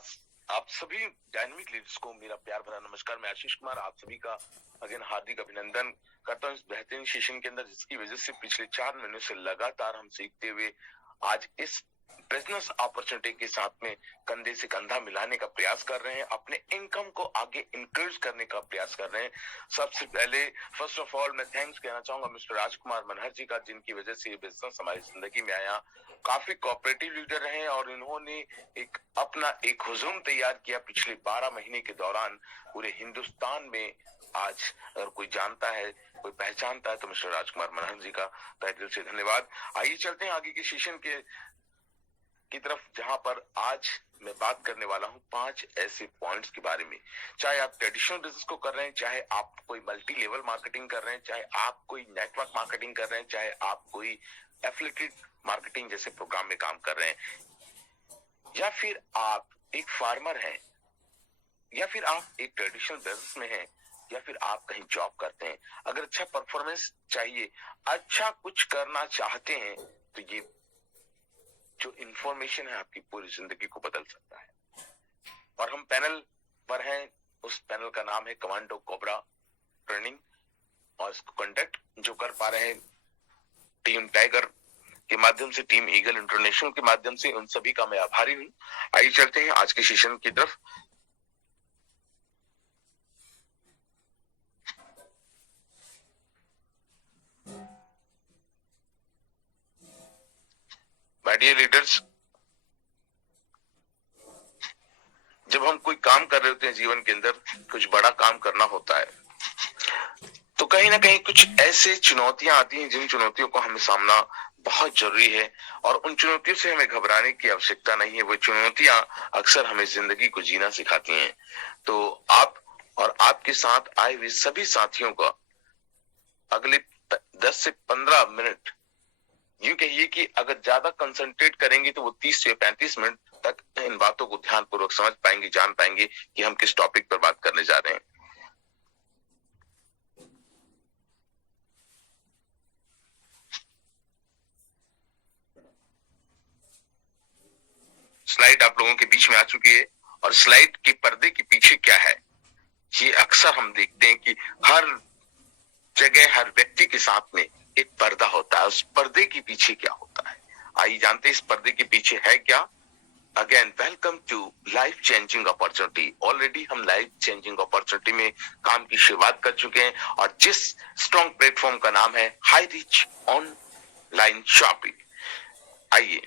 आज आप सभी डायनेमिक लीडर्स को मेरा प्यार भरा नमस्कार। मैं आशीष कुमार आप सभी का अगेन हार्दिक अभिनंदन करता हूँ इस बेहतरीन सेशन के अंदर, जिसकी वजह से पिछले 4 महीनों से लगातार हम सीखते हुए आज इस बिजनेस अपॉर्चुनिटी के साथ में कंधे से कंधा मिलाने का प्रयास कर रहे हैं, अपने इनकम को आगे इंक्रीज करने का प्रयास कर रहे हैं। सबसे पहले फर्स्ट ऑफ ऑल मैं थैंक्स कहना चाहूंगा मिस्टर राजकुमार मनहर जी का, जिनकी वजह से ये बिजनेस हमारी जिंदगी में आया। काफी कोऑपरेटिव लीडर रहे और इन्होंने अपना एक हुजूम तैयार किया पिछले 12 महीने के दौरान पूरे हिंदुस्तान में। आज अगर कोई जानता है, कोई पहचानता है तो मिस्टर राजकुमार मनहर जी का तहे दिल से धन्यवाद। आइए चलते हैं आगे के सेशन की तरफ, जहां पर आज मैं बात करने वाला हूं 5 ऐसे पॉइंट्स के बारे में। चाहे आप ट्रेडिशनल बिजनेस को कर रहे हैं, चाहे आप कोई मल्टी लेवल मार्केटिंग कर रहे हैं, चाहे आप कोई नेटवर्क मार्केटिंग कर रहे हैं, चाहे आप कोई एफिलिएटेड मार्केटिंग जैसे प्रोग्राम में काम कर रहे हैं, या फिर आप एक फार्मर हैं, या फिर आप एक ट्रेडिशनल बिजनेस में हैं, या फिर आप कहीं जॉब करते हैं। अगर अच्छा परफॉर्मेंस चाहिए, अच्छा कुछ करना चाहते हैं, तो ये जो इंफॉर्मेशन है आपकी पूरी जिंदगी को बदल सकता है। और हम पैनल पर हैं, उस पैनल का नाम है कमांडो कोबरा ट्रेनिंग, और इसको कंडक्ट जो कर पा रहे हैं टीम टाइगर के माध्यम से, टीम ईगल इंटरनेशनल के माध्यम से, उन सभी का मैं आभारी हूं। आइए चलते हैं आज के सेशन की तरफ। माय डियर लीडर्स, जब हम कोई काम कर रहे होते हैं जीवन के अंदर, कुछ बड़ा काम करना होता है, तो कहीं ना कहीं कुछ ऐसे चुनौतियां आती हैं जिन चुनौतियों को हमें सामना बहुत जरूरी है, और उन चुनौतियों से हमें घबराने की आवश्यकता नहीं है। वो चुनौतियां अक्सर हमें जिंदगी को जीना सिखाती हैं। तो आप और आपके साथ आए हुए सभी साथियों का अगले 10 से 15 मिनट, यूं कहिए कि अगर ज्यादा कंसंट्रेट करेंगे तो वो 30 से 35 मिनट तक इन बातों को ध्यानपूर्वक समझ पाएंगे, जान पाएंगे कि हम किस टॉपिक पर बात करने जा रहे हैं। स्लाइड आप लोगों के बीच में आ चुकी है, और स्लाइड के पर्दे के पीछे क्या है, ये अक्सर हम देखते हैं कि हर जगह हर व्यक्ति के साथ में एक पर्दा होता है। उस पर्दे के पीछे क्या होता है, आइए जानते हैं इस पर्दे के पीछे है क्या। Again welcome to life changing opportunity. Already हम लाइफ चेंजिंग अपॉर्चुनिटी में काम की शुरुआत कर चुके हैं, और जिस स्ट्रॉन्ग प्लेटफॉर्म का नाम है हाई रिच ऑनलाइन शॉपिंग। आइए,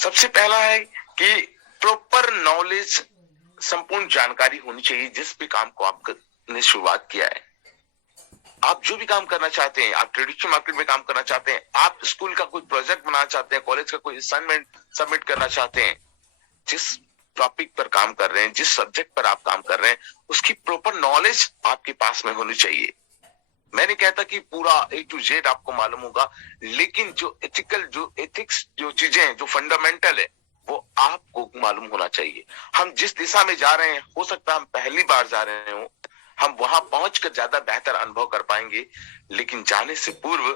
सबसे पहला है कि प्रॉपर नॉलेज, संपूर्ण जानकारी होनी चाहिए जिस भी काम को आपने शुरुआत किया है। आप जो भी काम करना चाहते हैं, आप ट्रेडिशनल मार्केट में काम करना चाहते हैं, आप स्कूल का कोई प्रोजेक्ट बनाना चाहते हैं, कॉलेज का कोई असाइनमेंट सबमिट करना चाहते हैं, जिस टॉपिक पर काम कर रहे हैं, जिस सब्जेक्ट पर आप काम कर रहे हैं, उसकी प्रॉपर नॉलेज आपके पास में होनी चाहिए। मैं नहीं कहता कि पूरा A to Z आपको मालूम होगा, लेकिन जो एथिकल, जो एथिक्स, जो चीजें हैं, जो फंडामेंटल है, वो आपको मालूम होना चाहिए। हम जिस दिशा में जा रहे हैं, हो सकता है हम पहली बार जा रहे हो, हम वहां पहुंचकर ज्यादा बेहतर अनुभव कर पाएंगे, लेकिन जाने से पूर्व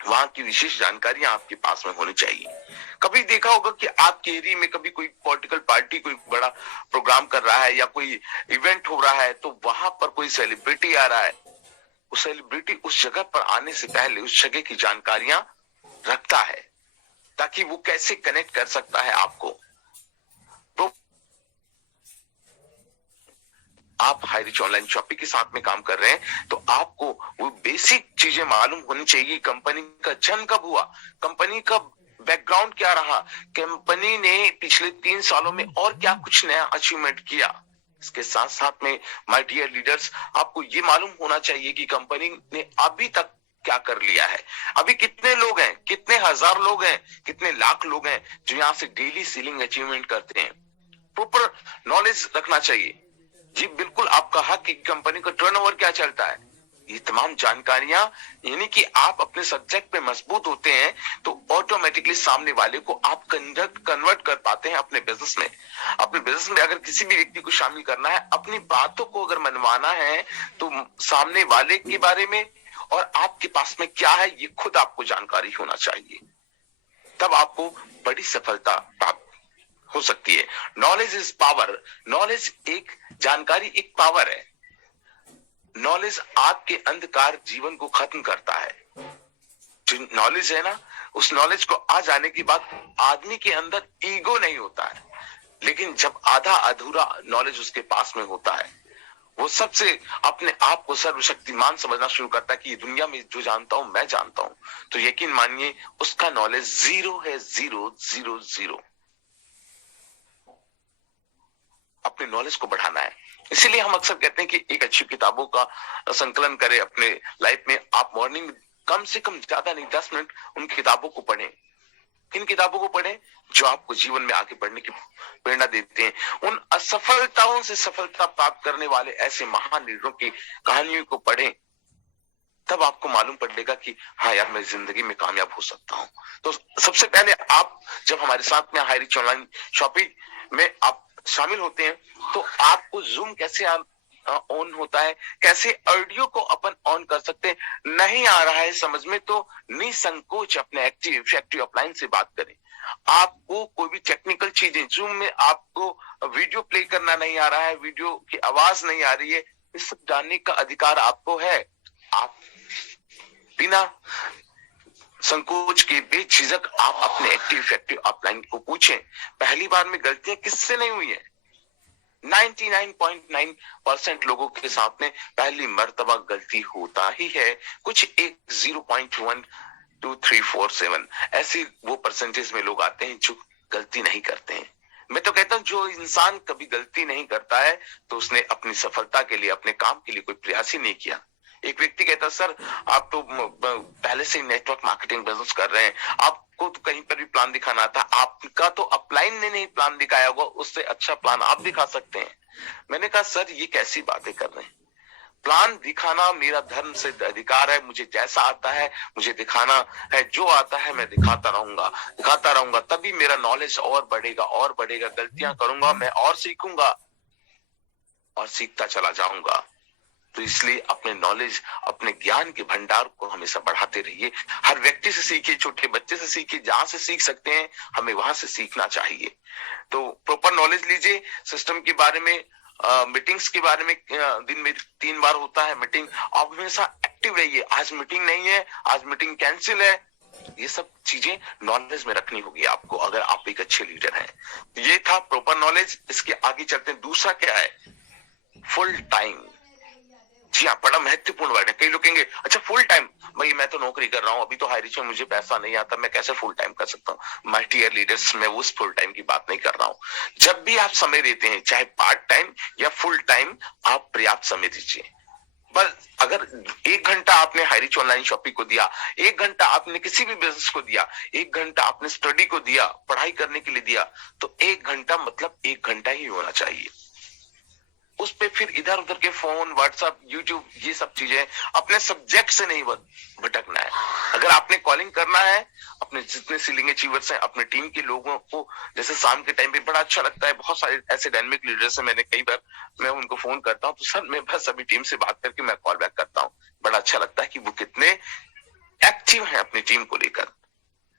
वहां की विशेष जानकारियां आपके पास में होनी चाहिए। कभी देखा होगा कि आपके एरिया में कभी कोई पॉलिटिकल पार्टी कोई बड़ा प्रोग्राम कर रहा है या कोई इवेंट हो रहा है, तो वहां पर कोई सेलिब्रिटी आ रहा है, उस सेलिब्रिटी उस जगह पर आने से पहले उस जगह की जानकारियां रखता है, ताकि वो कैसे कनेक्ट कर सकता है आपको। तो आप हाई रिच ऑनलाइन शॉपिंग के साथ में काम कर रहे हैं, तो आपको वो बेसिक चीजें मालूम होनी चाहिए। कंपनी का जन्म कब हुआ, कंपनी का बैकग्राउंड क्या रहा, कंपनी ने पिछले 3 सालों में और क्या कुछ नया अचीवमेंट किया। इसके साथ साथ में माय डियर लीडर्स, आपको ये मालूम होना चाहिए कि कंपनी ने अभी तक क्या कर लिया है। अभी कितने लोग हैं, कितने हजार लोग हैं, कितने लाख लोग हैं जो यहाँ से डेली सेलिंग अचीवमेंट करते हैं। प्रॉपर नॉलेज रखना चाहिए। जी बिल्कुल आपका हक कि कंपनी का टर्नओवर क्या चलता है, ये तमाम जानकारियां, यानी कि आप अपने सब्जेक्ट पे मजबूत होते हैं तो ऑटोमेटिकली सामने वाले को आप कन्वर्ट कर पाते हैं अपने बिजनेस में। अपने बिजनेस में अगर किसी भी व्यक्ति को शामिल करना है, अपनी बातों को अगर मनवाना है, तो सामने वाले के बारे में और आपके पास में क्या है ये खुद आपको जानकारी होना चाहिए, तब आपको बड़ी सफलता प्राप्त हो सकती है। Knowledge is power. नॉलेज एक जानकारी एक पावर है। नॉलेज आपके अंधकार जीवन को खत्म करता है। जो नॉलेज है ना, उस नॉलेज को आ जाने के बाद आदमी के अंदर ईगो नहीं होता है। लेकिन जब आधा अधूरा नॉलेज उसके पास में होता है, वो सबसे अपने आप को सर्वशक्तिमान समझना शुरू करता है कि ये दुनिया में जो जानता हूं मैं जानता हूं, तो यकीन मानिए उसका नॉलेज जीरो है। Zero zero zero. अपने नॉलेज को बढ़ाना है। इसीलिए हम अक्सर कहते हैं कि एक अच्छी किताबों का संकलन करें अपने लाइफ में। आप मॉर्निंग में कम से कम, ज्यादा नहीं, 10 मिनट उन किताबों को पढ़ें। किन किताबों को पढ़ें? जो आपको जीवन में आगे बढ़ने की प्रेरणा देते हैं। उन असफलताओं से सफलता प्राप्त करने वाले ऐसे महान लीडरों की कहानियों को पढ़ें। तब आपको मालूम पड़ेगा कि हाँ यार, मैं जिंदगी में कामयाब हो सकता हूं। तो सबसे पहले आप जब हमारे साथ में हाई रिच ऑनलाइन शॉपिंग में आप शामिल होते हैं, तो आपको जूम कैसे ऑन होता है, कैसे ऑडियो को अपन ऑन कर सकते हैं, नहीं आ रहा है समझ में, तो निसंकोच अपने एक्टिव अपलाइन से बात करें। आपको कोई भी टेक्निकल चीजें, जूम में आपको वीडियो प्ले करना नहीं आ रहा है, वीडियो की आवाज नहीं आ रही है, इस सब जानने का अधिकार आपको है। आप बिना संकोच के बेझिझक आप अपने एक्टिव अपलाइन को पूछें, पहली बार में गलतियां किससे नहीं हुई है? 99.9% लोगों के साथ में पहली मर्तबा गलती होता ही है। कुछ एक 0.1 2 3 4 7 ऐसे वो परसेंटेज में लोग आते हैं जो गलती नहीं करते हैं। मैं तो कहता हूं जो इंसान कभी गलती नहीं करता है तो उसने अपनी सफलता के लिए, अपने काम के लिए कोई प्रयास ही नहीं किया। एक व्यक्ति कहता, सर आप तो पहले से नेटवर्क मार्केटिंग बिजनेस कर रहे हैं, आपको तो कहीं पर भी प्लान दिखाना था, आपका तो अपलाइन ने नहीं प्लान दिखाया होगा, उससे अच्छा प्लान आप दिखा सकते हैं। मैंने कहा सर ये कैसी बातें कर रहे हैं? प्लान दिखाना मेरा धर्म से अधिकार है। मुझे जैसा आता है मुझे दिखाना है, जो आता है मैं दिखाता रहूंगा। तभी मेरा नॉलेज और बढ़ेगा और बढ़ेगा। गलतियां करूंगा मैं और सीखूंगा और सीखता चला जाऊंगा। तो इसलिए अपने नॉलेज, अपने ज्ञान के भंडार को हमेशा बढ़ाते रहिए। हर व्यक्ति से सीखिए, छोटे बच्चे से सीखिए, जहां से सीख सकते हैं हमें वहां से सीखना चाहिए। तो प्रॉपर नॉलेज लीजिए सिस्टम के बारे में। मीटिंग्स के बारे में दिन में 3 बार होता है मीटिंग। आप हमेशा एक्टिव रहिए। आज मीटिंग नहीं है, आज मीटिंग कैंसिल है, ये सब चीजें नॉलेज में रखनी होगी आपको अगर आप एक अच्छे लीडर हैं। ये था प्रॉपर नॉलेज। इसके आगे चलते हैं। दूसरा क्या है? Full time. जी हाँ, बड़ा महत्वपूर्ण वर्ड है। कई लोग कहेंगे अच्छा फुल टाइम, भाई मैं तो नौकरी कर रहा हूँ, अभी तो हाई रिच में मुझे पैसा नहीं आता, मैं कैसे फुल टाइम कर सकता हूँ? माय डियर लीडर्स, मैं उस फुल टाइम की बात नहीं कर रहा हूँ। जब भी आप समय देते हैं, चाहे पार्ट टाइम या फुल टाइम, आप पर्याप्त समय दीजिए। बस अगर 1 घंटा आपने हाई रिच ऑनलाइन शॉपिंग को दिया, 1 घंटा आपने किसी भी बिजनेस को दिया, 1 घंटा आपने स्टडी को दिया, पढ़ाई करने के लिए दिया, तो 1 घंटा मतलब 1 घंटा ही होना चाहिए। उस पे फिर इधर उधर के फोन, व्हाट्सएप, यूट्यूब, ये सब चीजें, अपने सब्जेक्ट से नहीं भटकना है। अगर आपने कॉलिंग करना है, अपने जितने सीलिंग अचीवर्स हैं, अपने टीम के लोगों को, जैसे शाम के टाइम पे बड़ा अच्छा लगता है, बहुत सारे ऐसे डायनेमिक लीडर्स हैं, मैंने कई बार मैं उनको फोन करता हूँ तो सर मैं बस अभी टीम से बात करके मैं कॉल बैक करता हूँ। बड़ा अच्छा लगता है कि वो कितने एक्टिव है अपनी टीम को लेकर।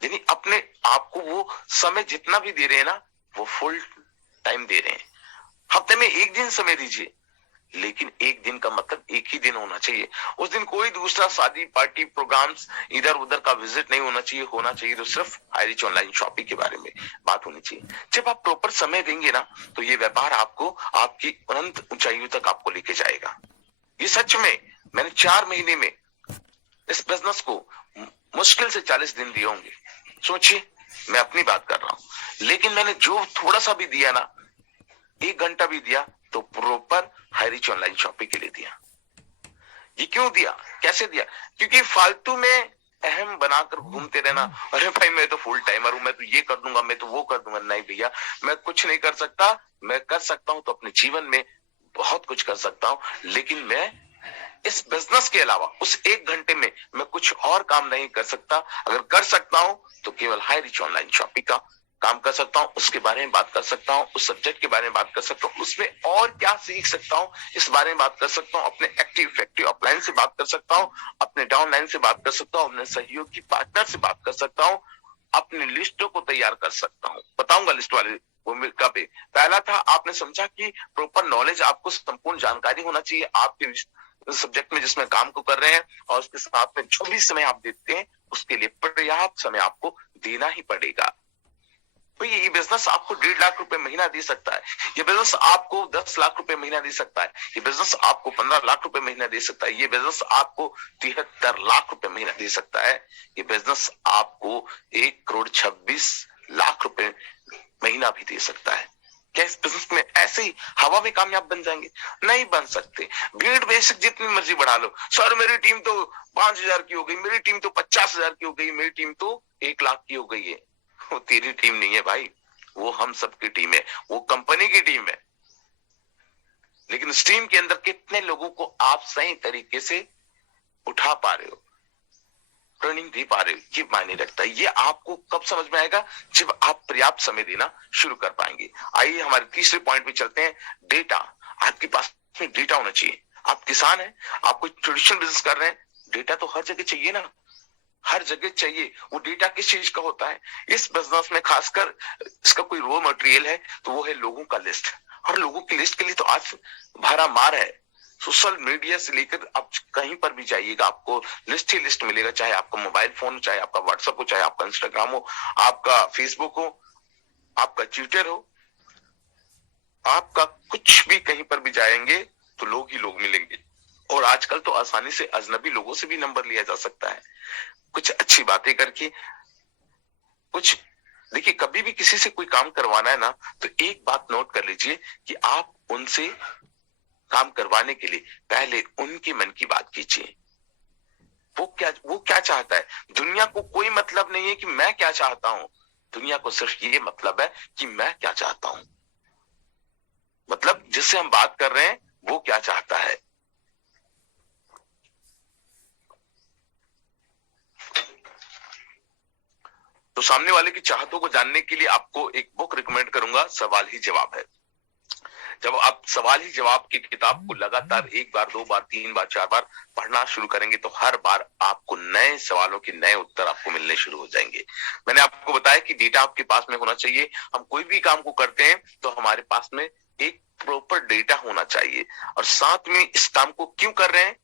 यानी अपने आपको वो समय जितना भी दे रहे हैं ना, वो फुल टाइम दे रहे हैं। हफ्ते में 1 दिन समय दीजिए, लेकिन 1 दिन का मतलब 1 ही दिन होना चाहिए। उस दिन कोई दूसरा शादी, पार्टी, प्रोग्राम्स, इधर उधर का विजिट नहीं होना चाहिए। होना चाहिए तो सिर्फ हाई रिच ऑनलाइन शॉपिंग के बारे में बात होनी चाहिए। जब आप प्रॉपर समय देंगे ना, तो ये व्यापार आपको आपकी अनंत ऊंचाइयों तक आपको लेके जाएगा। ये सच में मैंने 4 महीने में इस बिजनेस को मुश्किल से 40 दिन दिए होंगे। सोचिए, मैं अपनी बात कर रहा हूं, लेकिन मैंने जो थोड़ा सा भी दिया ना, 1 घंटा भी दिया, तो proper high rich online shopping के लिए दिया। ये क्यों दिया, कैसे दिया? क्योंकि फालतू में अहम बनाकर घूमते रहना, अरे भाई मैं तो फुल टाइमर हूं, मैं तो ये कर दूंगा, मैं तो वो कर दूंगा। नहीं भैया, मैं कुछ नहीं कर सकता। मैं कर सकता हूं तो अपने जीवन में बहुत कुछ कर सकता हूं, लेकिन मैं इस बिजनेस के अलावा उस 1 घंटे में मैं कुछ और काम नहीं कर सकता। अगर कर सकता हूं तो केवल हाई रिच ऑनलाइन शॉपिंग का काम कर सकता हूं, उसके बारे में बात कर सकता हूं, उस सब्जेक्ट के बारे में बात कर सकता हूं, उसमें और क्या सीख सकता हूं इस बारे में बात कर सकता हूं, अपने एक्टिव अपलाइन से बात कर सकता हूं, अपने डाउनलाइन से बात कर सकता हूं, अपने सहयोगी पार्टनर से बात कर सकता हूं। अपनी लिस्टों को तैयार कर सकता हूं। बताऊंगा लिस्ट वाले वो कब है। पहला था, आपने समझा कि प्रॉपर नॉलेज, आपको संपूर्ण जानकारी होना चाहिए आपके सब्जेक्ट में जिसमें काम को कर रहे हैं, और उसके साथ में जो भी समय आप देते हैं उसके लिए पर्याप्त समय आपको देना ही पड़ेगा। तो ये बिजनेस आपको 1.5 लाख रुपए महीना दे सकता है, ये बिजनेस आपको 10 लाख रुपए महीना दे सकता है, ये बिजनेस आपको 15 लाख रुपए महीना दे सकता है, ये बिजनेस आपको 73 लाख रुपए महीना दे सकता है, ये बिजनेस आपको 1,26,00,000 रुपए महीना भी दे सकता है। क्या इस बिजनेस में ऐसे ही हवा में कामयाब बन जाएंगे? नहीं बन सकते। भीड़ बेशक जितनी मर्जी बढ़ा लो, सर मेरी टीम तो 5,000 की हो गई, मेरी टीम तो 50,000 की हो गई, मेरी टीम तो 1 लाख की हो गई है। वो तेरी टीम नहीं है भाई, वो हम सबकी टीम है, वो कंपनी की टीम है। लेकिन उस टीम के अंदर कितने लोगों को आप सही तरीके से उठा पा रहे हो, ट्रेनिंग दे पा रहे हो, ये मायने रखता है। ये आपको कब समझ में आएगा? जब आप पर्याप्त समय देना शुरू कर पाएंगे। आइए हमारे तीसरे पॉइंट पे चलते हैं, डेटा। आपके पास में डेटा होना चाहिए। आप किसान हैं, आप कोई ट्रेडिशनल बिजनेस कर रहे हैं, डेटा तो हर जगह चाहिए ना, हर जगह चाहिए। वो डेटा किस चीज का होता है? इस बिजनेस में खासकर इसका कोई रॉ मटेरियल है तो वो है लोगों का लिस्ट, और लोगों की लिस्ट के लिए तो आज भारा मार है। सोशल मीडिया से लेकर आप कहीं पर भी जाइएगा, आपको लिस्ट ही लिस्ट मिलेगा, चाहे आपका मोबाइल फोन हो, चाहे आपका व्हाट्सएप हो, चाहे आपका इंस्टाग्राम हो, आपका फेसबुक हो, आपका ट्विटर हो, आपका कुछ भी कहीं पर भी जाएंगे तो लोग ही लोग मिलेंगे। और आजकल तो आसानी से अजनबी लोगों से भी नंबर लिया जा सकता है, कुछ अच्छी बातें करके। कुछ देखिए, कभी भी किसी से कोई काम करवाना है ना, तो एक बात नोट कर लीजिए कि आप उनसे काम करवाने के लिए पहले उनके मन की बात कीजिए। वो क्या चाहता है। दुनिया को कोई मतलब नहीं है कि मैं क्या चाहता हूं, दुनिया को सिर्फ ये मतलब है कि मैं क्या चाहता हूं। मतलब जिससे हम बात कर रहे हैं वो क्या चाहता है। तो सामने वाले की चाहतों को जानने के लिए आपको एक बुक रिकमेंड करूंगा, सवाल ही जवाब है। जब आप सवाल ही जवाब की किताब को लगातार 1 बार 2 बार 3 बार 4 बार पढ़ना शुरू करेंगे तो हर बार आपको नए सवालों के नए उत्तर आपको मिलने शुरू हो जाएंगे। मैंने आपको बताया कि डेटा आपके पास में होना चाहिए। हम कोई भी काम को करते हैं तो हमारे पास में एक प्रॉपर डेटा होना चाहिए, और साथ में इस काम को क्यों कर रहे हैं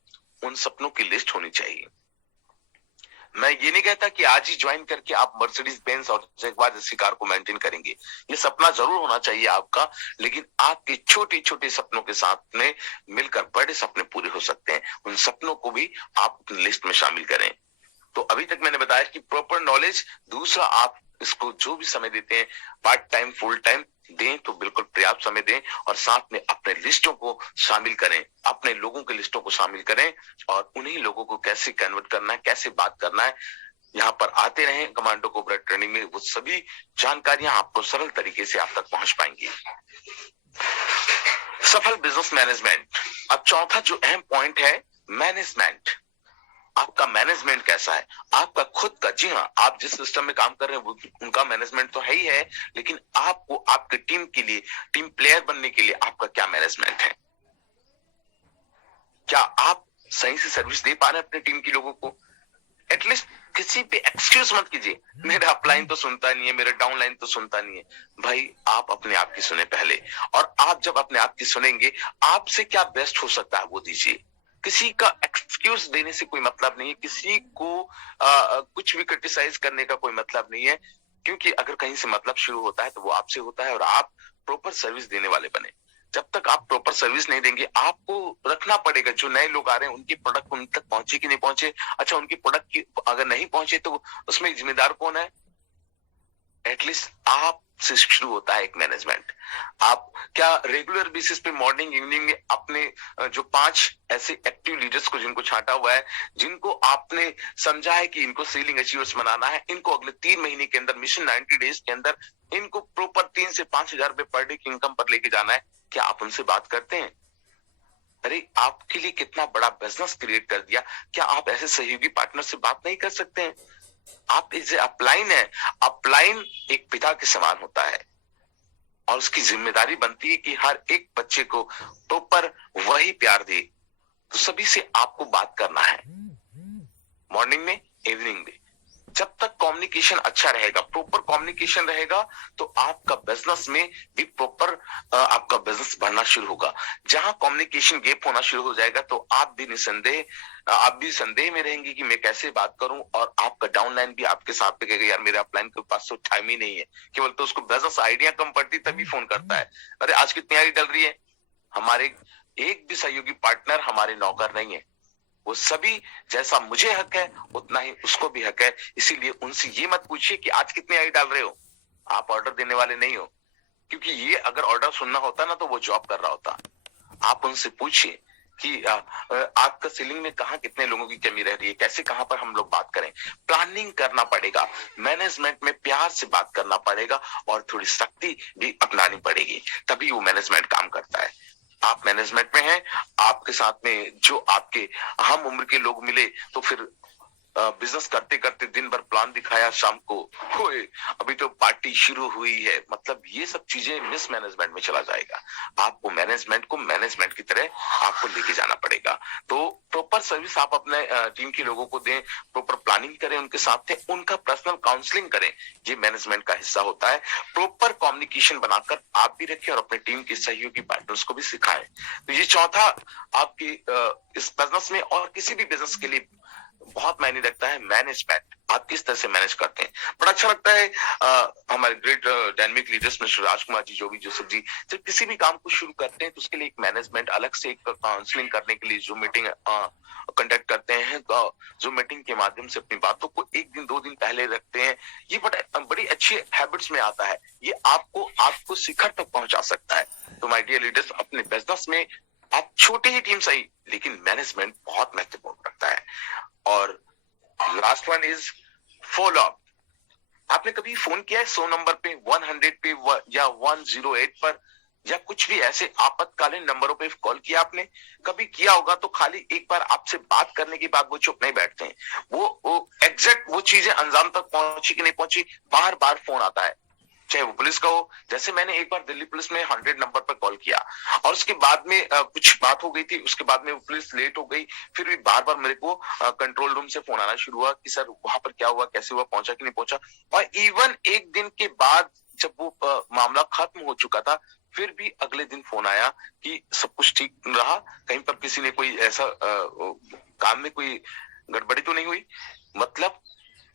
उन सपनों की लिस्ट होनी चाहिए। मैं ये नहीं कहता कि आज ही ज्वाइन करके आप मर्सिडीज बेंज और जगुआर जैसी कार को मेंटेन करेंगे, ये सपना जरूर होना चाहिए आपका, लेकिन आपके छोटे छोटे सपनों के साथ में मिलकर बड़े सपने पूरे हो सकते हैं। उन सपनों को भी आप अपनी लिस्ट में शामिल करें। तो अभी तक मैंने बताया कि प्रॉपर नॉलेज, दूसरा आप इसको जो भी समय देते हैं, पार्ट टाइम फुल टाइम दें तो बिल्कुल पर्याप्त समय दें, और साथ में अपने लिस्टों को शामिल करें, अपने लोगों के लिस्टों को शामिल करें, और उन्हीं लोगों को कैसे कन्वर्ट करना है, कैसे बात करना है, यहाँ पर आते रहें कमांडो कोबरा ट्रेनिंग में। वो सभी जानकारियां आपको सरल तरीके से आप तक पहुंच पाएंगी। सफल बिजनेस मैनेजमेंट। अब चौथा जो अहम पॉइंट है, मैनेजमेंट। आपका मैनेजमेंट कैसा है, आपका खुद का। जी हाँ, आप जिस सिस्टम में काम कर रहे हैं वो उनका मैनेजमेंट तो है ही है, लेकिन आपको आपके टीम के लिए, टीम प्लेयर बनने के लिए आपका क्या मैनेजमेंट है। क्या आप सही से सर्विस दे पा रहे हैं अपने टीम के लोगों को? एटलीस्ट किसी पे एक्सक्यूज मत कीजिए, मेरा अपलाइन तो सुनता नहीं है, मेरा डाउनलाइन तो सुनता नहीं है। भाई आप अपने आप की सुने पहले, और आप जब अपने आप की सुनेंगे, आपसे क्या बेस्ट हो सकता है वो दीजिए। किसी का एक्सक्यूज देने से कोई मतलब नहीं है, किसी को कुछ भी क्रिटिसाइज करने का कोई मतलब नहीं है, क्योंकि अगर कहीं से मतलब शुरू होता है तो वो आपसे होता है, और आप प्रॉपर सर्विस देने वाले बने। जब तक आप प्रॉपर सर्विस नहीं देंगे, आपको रखना पड़ेगा जो नए लोग आ रहे हैं उनकी प्रोडक्ट उन तक पहुंचे कि नहीं पहुंचे। अच्छा, उनकी प्रोडक्ट की अगर नहीं पहुंचे तो उसमें जिम्मेदार कौन है? एटलीस्ट आप से शुरू होता है एक मैनेजमेंट। आप क्या रेगुलर बेसिस पे मॉर्निंग इवनिंग में अपने जो 5 ऐसे एक्टिव लीडर्स को जिनको छांटा हुआ है, जिनको आपने समझा है कि इनको सेलिंग अचीवर्स बनाना है, इनको अगले 3 महीने के अंदर, मिशन 90 डेज के अंदर इनको प्रॉपर 3 से 5,000 रुपए पर डे की इनकम पर लेके जाना है, क्या आप उनसे बात करते हैं? अरे आपके लिए कितना बड़ा बिजनेस क्रिएट कर दिया, क्या आप ऐसे सहयोगी पार्टनर से बात नहीं कर सकते हैं? आप इसे अपलाइन है, अपलाइन एक पिता के समान होता है, और उसकी जिम्मेदारी बनती है कि हर एक बच्चे को प्रॉपर वही प्यार दे। तो सभी से आपको बात करना है, मॉर्निंग में, इवनिंग में। जब तक कम्युनिकेशन अच्छा रहेगा, प्रॉपर कम्युनिकेशन रहेगा, तो आपका बिजनेस में भी प्रॉपर आपका बिजनेस बढ़ना शुरू होगा। जहां कम्युनिकेशन गैप होना शुरू हो जाएगा, तो आप भी संदेह में रहेंगे कि मैं कैसे बात करूं, और आपका डाउनलाइन भी आपके साथ पे कहेगा यार मेरे अपलाइन के पास तो टाइम ही नहीं है, केवल तो उसको बिजनेस आइडिया कम पड़ती तभी फोन करता है। अरे आज कितनी आइडिया डल रही है। हमारे एक भी सहयोगी पार्टनर हमारे नौकर नहीं है, वो सभी, जैसा मुझे हक है उतना ही उसको भी हक है। इसीलिए उनसे ये मत पूछिए कि आज कितनी आई डाल रहे हो, आप ऑर्डर देने वाले नहीं हो। क्योंकि ये अगर ऑर्डर सुनना होता ना तो वो जॉब कर रहा होता। आप उनसे पूछिए कि आपका सीलिंग में कहाँ कितने लोगों की कमी रह रही है, कैसे कहां पर हम लोग बात करें। प्लानिंग करना पड़ेगा, मैनेजमेंट में प्यार से बात करना पड़ेगा, और थोड़ी सख्ती भी अपनानी पड़ेगी, तभी वो मैनेजमेंट काम करता है। आप मैनेजमेंट में हैं, आपके साथ में जो आपके हम उम्र के लोग मिले, तो फिर बिजनेस करते करते दिन भर प्लान दिखाया, शाम को होए अभी तो पार्टी शुरू हुई है, मतलब ये सब चीजें मिस मैनेजमेंट में चला जाएगा। आपको मैनेजमेंट को मैनेजमेंट की तरह आपको लेके जाना पड़ेगा। तो प्रॉपर सर्विस आप अपने टीम के लोगों को दें, प्रॉपर प्लानिंग करें, उनके साथ में उनका पर्सनल काउंसलिंग करें, ये मैनेजमेंट का हिस्सा होता है। प्रॉपर कम्युनिकेशन बनाकर आप भी रखें और अपने टीम के सहयोगी पार्टनर्स को भी सिखाएं। तो ये चौथा आपकी इस बिजनेस में और किसी भी बिजनेस के लिए बहुत मायने रखता है, मैनेजमेंट। आप किस तरह से मैनेज करते हैं। बड़ा अच्छा लगता है हमारे great dynamic leaders mister Rajkumar ji, जोगी जोसेफ जी, जब किसी भी काम को शुरू करते हैं तो उसके लिए एक मैनेजमेंट अलग से एक काउंसलिंग करने के लिए जूम मीटिंग कंडक्ट करते हैं। जूम मीटिंग के माध्यम से अपनी बातों को एक दिन दो दिन पहले रखते हैं। ये बड़ी अच्छी हैबिट्स में आता है, ये आपको शिखर तक पहुंचा सकता है। तो माय डियर लीडर्स, अपने बिजनेस में आप छोटी ही टीम सही, लेकिन मैनेजमेंट बहुत महत्वपूर्ण रखता है। और last one is follow up. आपने कभी फोन किया है 100 नंबर पे, 100 पे या 108 पर, या कुछ भी ऐसे आपातकालीन नंबरों पे कॉल किया आपने? कभी किया होगा तो खाली एक बार आपसे बात करने के बाद वो चुप नहीं बैठते हैं। वो एग्जैक्ट वो चीजें अंजाम तक पहुंची कि नहीं पहुंची, बार बार फोन आता है, चाहे वो पुलिस का हो। जैसे मैंने एक बार दिल्ली पुलिस में 100 नंबर पर कॉल किया, और उसके बाद में कुछ बात हो गई थी, उसके बाद में वो पुलिस लेट हो गई। फिर भी बार बार मेरे को कंट्रोल रूम से फोन आना शुरू हुआ कि सर वहां पर क्या हुआ, कैसे हुआ, पहुंचा कि नहीं पहुंचा। और इवन एक दिन के बाद जब वो मामला खत्म हो चुका था, फिर भी अगले दिन फोन आया कि सब कुछ ठीक रहा, कहीं पर किसी ने कोई ऐसा काम में कोई गड़बड़ी तो नहीं हुई। मतलब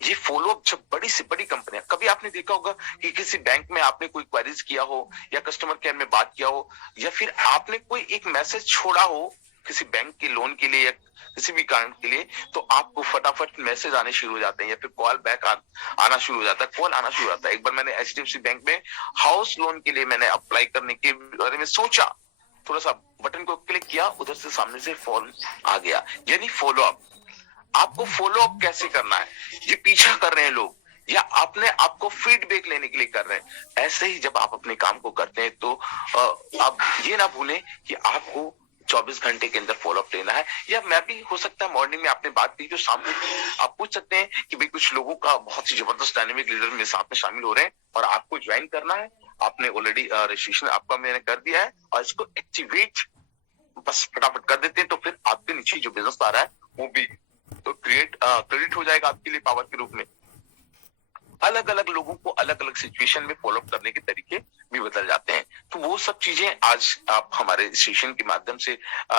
ये फॉलोअप जब बड़ी से बड़ी कंपनियां, कभी आपने देखा होगा कि किसी बैंक में आपने कोई क्वेरीज किया हो, या कस्टमर केयर में बात किया हो, या फिर आपने कोई एक मैसेज छोड़ा हो किसी बैंक के लोन के लिए या किसी भी कारण के लिए, तो आपको फटाफट मैसेज आने शुरू हो जाते हैं, या फिर कॉल बैक आना शुरू हो जाता है, कॉल आना शुरू हो जाता है। एक बार मैंने एचडीएफसी बैंक में हाउस लोन के लिए मैंने अप्लाई करने के बारे में सोचा, थोड़ा सा बटन को क्लिक किया, उधर से सामने से फोन आ गया। यानी फॉलो अप। आपको फॉलो अप कैसे करना है, ये पीछा कर रहे हैं लोग, या अपने आपको फीडबैक लेने के लिए कर रहे हैं। ऐसे ही जब आप अपने काम को करते हैं, तो आप ये ना भूलें कि आपको 24 घंटे के अंदर फॉलो अप लेना है। या मैं भी, हो सकता है मॉर्निंग में आपने बात की, जो शाम में आप पूछ सकते हैं कि भाई कुछ लोगों का बहुत ही जबरदस्त डायनेमिक लीडर में साथ में शामिल हो रहे हैं और आपको ज्वाइन करना है। आपने ऑलरेडी रजिस्ट्रेशन आपका मैंने कर दिया है, और इसको एक्टिवेट बस फटाफट कर देते हैं, तो फिर आपके नीचे जो बिजनेस आ रहा है वो भी तो क्रेडिट हो जाएगा आपके लिए पावर के रूप में। अलग अलग लोगों को अलग अलग सिचुएशन में फॉलो अप करने के तरीके भी बदल जाते हैं। तो वो सब चीजें आज आप हमारे सेशन के माध्यम से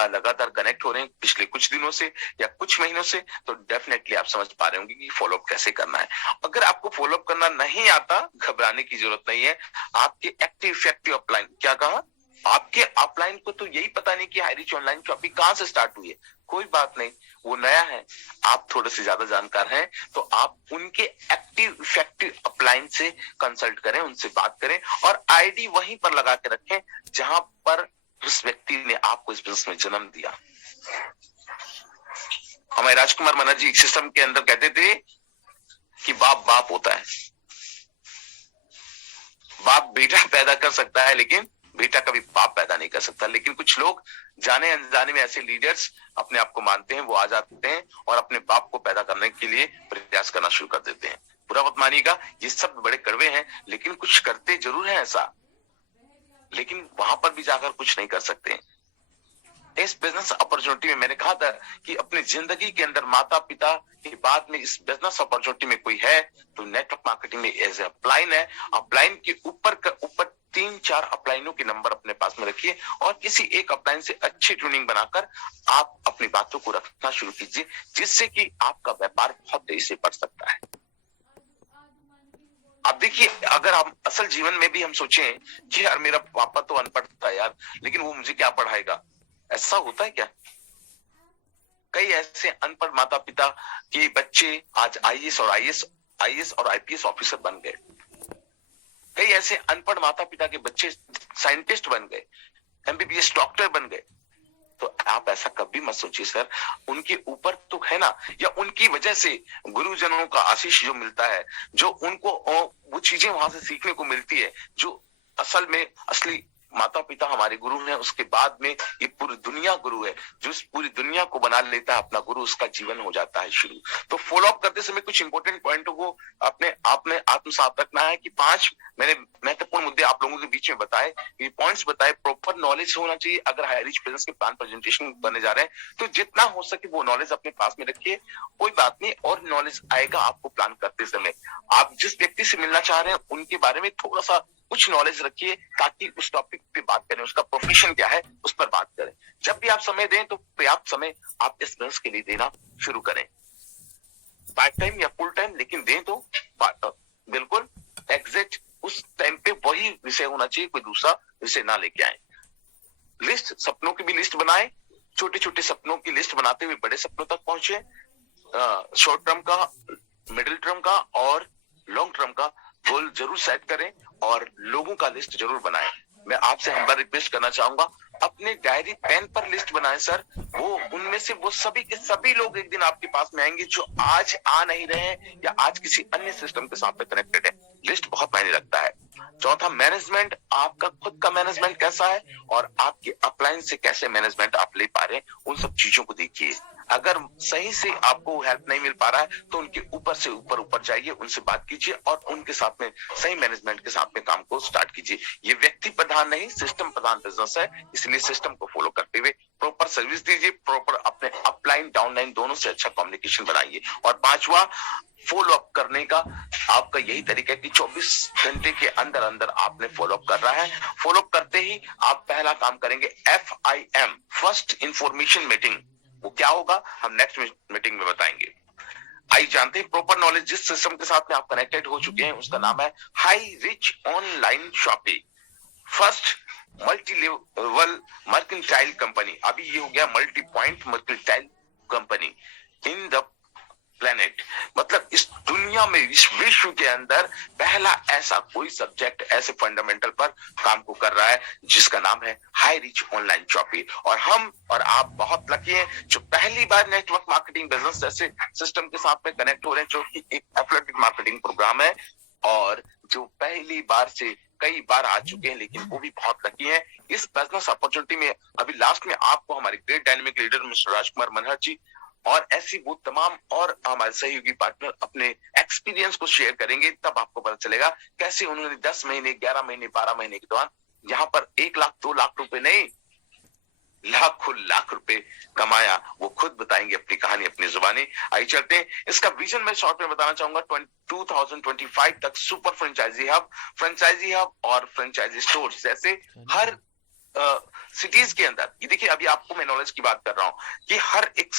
लगातार कनेक्ट हो रहे हैं पिछले कुछ दिनों से या कुछ महीनों से, तो डेफिनेटली आप समझ पा रहे होंगे कि फॉलो अप कैसे करना है। अगर आपको फॉलो अप करना नहीं आता, घबराने की जरूरत नहीं है। आपके एक्टिव इफेक्टिव अपलाइन, क्या कहा, आपके अपलाइन को तो यही पता नहीं कि हाईरिच ऑनलाइन शॉपिंग कहां से स्टार्ट हुई है। कोई बात नहीं, वो नया है, आप थोड़े से ज्यादा जानकार हैं, तो आप उनके एक्टिव इफेक्टिव अपलाइन से कंसल्ट करें, उनसे बात करें, और आईडी वहीं पर लगा के रखें जहां पर उस व्यक्ति ने आपको इस बिजनेस में जन्म दिया। हमारे राजकुमार मनोज जी सिस्टम के अंदर कहते थे कि बाप बाप होता है, बाप बेटा पैदा कर सकता है लेकिन बेटा कभी बाप पैदा नहीं कर सकता। लेकिन कुछ लोग जाने अनजाने में ऐसे लीडर्स अपने आप को मानते हैं, वो आ जाते हैं और अपने बाप को पैदा करने के लिए प्रयास करना शुरू कर देते हैं। बुरा मत मानिएगा, ये सब बड़े कड़वे हैं, लेकिन कुछ करते जरूर हैं ऐसा, लेकिन वहां पर भी जाकर कुछ नहीं कर सकते। इस बिजनेस अपॉर्चुनिटी में मैंने कहा था कि अपनी जिंदगी के अंदर माता पिता के बाद में इस बिजनेस अपॉर्चुनिटी में कोई है तो नेटवर्क मार्केटिंग में एज अपलाइन है। अपलाइन के ऊपर 3-4 अपलाइनों के नंबर अपने पास में रखिए और किसी एक अपलाइन से अच्छी ट्यूनिंग बनाकर आप अपनी बातों को रखना शुरू कीजिए, जिससे कि आपका व्यापार बहुत तेजी से बढ़ सकता है। अब देखिए, अगर हम असल जीवन में भी हम सोचें कि यार मेरा पापा तो अनपढ़ था यार, लेकिन वो मुझे क्या पढ़ाएगा, ऐसा होता है क्या? कई ऐसे अनपढ़ माता पिता के बच्चे आज आईएएस और आईपीएस ऑफिसर बन गए। कई ऐसे अनपढ़ माता पिता के बच्चे साइंटिस्ट बन गए, एमबीबीएस डॉक्टर बन गए। तो आप ऐसा कभी मत सोचिए सर, उनके ऊपर तो है ना, या उनकी वजह से गुरुजनों का आशीष जो मिलता है, जो उनको वो चीजें वहां से सीखने को मिलती है, जो असल में असली माता पिता हमारे गुरु हैं, उसके बाद में ये पूरी दुनिया गुरु है। जो इस पूरी दुनिया को बना लेता है अपना गुरु, उसका जीवन हो जाता है शुरू। तो फॉलो अप करते समय कुछ इंपॉर्टेंट पॉइंटों को अपने आप में आत्मसात रखना है कि 5 मैंने महत्वपूर्ण मुद्दे आप लोगों के बीच में बताए, ये पॉइंट्स बताए। प्रॉपर नॉलेज होना चाहिए अगर हाई रिच बिजनेस के प्लान प्रेजेंटेशन करने जा रहे हैं, तो जितना हो सके वो नॉलेज अपने पास में रखिए। कोई बात नहीं, और नॉलेज आएगा आपको प्लान करते समय। आप जिस व्यक्ति से मिलना चाह रहे हैं उनके बारे में थोड़ा सा कुछ नॉलेज रखिए, ताकि उस टॉपिक पे बात करें, उसका प्रोफेशन क्या है उस पर बात करें। जब भी आप समय दें तो पर्याप्त समय आप इस बिजनेस के लिए देना शुरू करें, पार्ट टाइम या फुल टाइम, लेकिन दें तो बिल्कुल एग्जैक्ट उस टाइम पे वही विषय होना चाहिए, कोई दूसरा विषय ना लेके आए। लिस्ट, सपनों की भी लिस्ट बनाए, छोटे छोटे सपनों की लिस्ट बनाते हुए बड़े सपनों तक पहुंचे। शॉर्ट टर्म का, मिडिल टर्म का और लॉन्ग टर्म का गोल जरूर सेट करें और लोगों का लिस्ट जरूर बनाएं। मैं आपसे हम्बल रिक्वेस्ट करना चाहूंगा, अपने डायरी पेन पर लिस्ट बनाएं सर। वो उनमें से वो सभी के सभी लोग एक दिन आपके पास में आएंगे जो आज आ नहीं रहे हैं या आज किसी अन्य सिस्टम के साथ में कनेक्टेड है। लिस्ट बहुत मायने रखता है। चौथा, मैनेजमेंट, आपका खुद का मैनेजमेंट कैसा है और आपके अपलाइन से कैसे मैनेजमेंट आप ले पा रहे हैं, उन सब चीजों को देखिए। अगर सही से आपको हेल्प नहीं मिल पा रहा है तो उनके ऊपर से ऊपर जाइए, उनसे बात कीजिए और उनके साथ में सही मैनेजमेंट के साथ में काम को स्टार्ट कीजिए। ये व्यक्ति प्रधान नहीं, सिस्टम प्रधान बिजनेस है, इसलिए सिस्टम को फॉलो करते हुए प्रॉपर सर्विस दीजिए, प्रॉपर अपने अपलाइन डाउनलाइन दोनों से अच्छा कम्युनिकेशन बनाइए। और 5वां, फॉलो अप करने का आपका यही तरीका है कि 24 घंटे के अंदर अंदर आपने फॉलो अप कर रहा है। फॉलो अप करते ही आप पहला काम करेंगे FIM, फर्स्ट इंफॉर्मेशन मीटिंग। वो क्या होगा हम नेक्स्ट मीटिंग में बताएंगे। आइए जानते हैं प्रॉपर नॉलेज जिस सिस्टम के साथ में आप कनेक्टेड हो चुके हैं, उसका नाम है high rich online shopping, first multi level mercantile company. अभी ये हो गया multi point mercantile company in the planet. मतलब इस दुनिया में, इस विश्व के अंदर पहला ऐसा कोई सब्जेक्ट ऐसे फंडामेंटल पर काम को कर रहा है जिसका नाम है हाई रिच ऑनलाइन शॉपिंग। और हम और आप बहुत लकी हैं जो पहली बार नेटवर्क मार्केटिंग बिजनेस जैसे सिस्टम के साथ में कनेक्ट हो रहे हैं, जो कि एक एफिलिएट मार्केटिंग प्रोग्राम है, और जो पहली बार से कई बार आ चुके हैं, लेकिन वो भी बहुत लकी हैं इस बिजनेस अपॉर्चुनिटी में। अभी लास्ट में आपको हमारे ग्रेट डायनेमिक लीडर मिस्टर राजकुमार मनहर जी और ऐसी वो तमाम और हमारे सहयोगी पार्टनर अपने एक्सपीरियंस को शेयर करेंगे, तब आपको पता चलेगा कैसे उन्होंने 10 महीने, 11 महीने, 12 महीने के दौरान यहाँ पर 1 लाख 2 लाख रुपए नहीं, लाखों लाख रुपए कमाया। वो खुद बताएंगे अपनी कहानी अपनी जुबानी। आइए चलते हैं, इसका विजन मैं शॉर्ट में बताना चाहूंगा। 2025 तक सुपर फ्रेंचाइजी हब और फ्रेंचाइजी स्टोर्स जैसे हर सिटीज के अंदर, ये देखिए अभी आपको मैं नॉलेज की बात कर रहा हूं कि हर एक